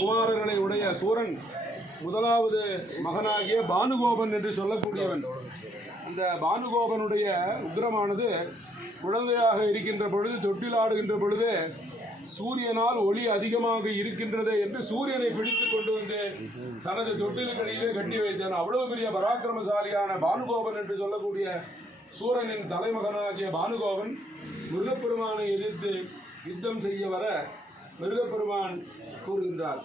குமாரர்களை உடைய சூரன் முதலாவது மகனாகிய பானுகோபன் என்று சொல்லக்கூடியவன். அந்த பானுகோபனுடைய உக்கிரமானது குழந்தையாக இருக்கின்ற பொழுது, தொட்டிலாடுகின்ற பொழுது சூரியனால் ஒளி அதிகமாக இருக்கின்றது என்று சூரியனை பிடித்து கொண்டு வந்து தனது தொட்டிலுக்கடியிலே கட்டி வைத்தான். அவ்வளவு பெரிய பராக்கிரமசாலியான பானுகோபன் என்று சொல்லக்கூடிய சூரனின் தலைமகனாகிய பானுகோபன் முருகப்பெருமானை எதிர்த்து யுத்தம் செய்ய வர முருகப்பெருமான் கூறுகின்றார்.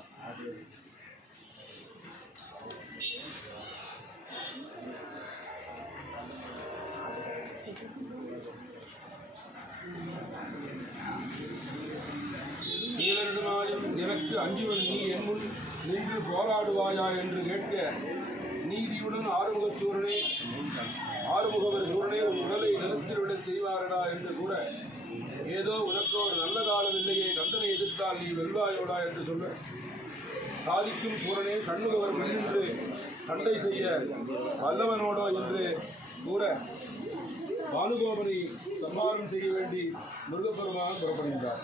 நீலருமாயும் எனக்கு அஞ்சுவன் நீ என் முன் நின்று போராடுவாயா என்று கேட்க, நீதியுடன் ஆறுமுகவர் சூரனே உன் உடலை நிலத்தில் விடச் செய்வாரடா என்று கூற, ஏதோ உனக்கு ஒரு நல்ல காலம் இல்லையே, கந்தனை எதிர்த்தால் நீ வெல்வாயோடா என்று சொல்ல, சாதிக்கும் சூரனே சண்முகவர் நின்று சண்டை செய்ய வல்லவனோடோ என்று கூற, பானுகோபனை சம்மாரம் செய்ய வேண்டி முருகப்பெருமான் புறப்படுகின்றார்.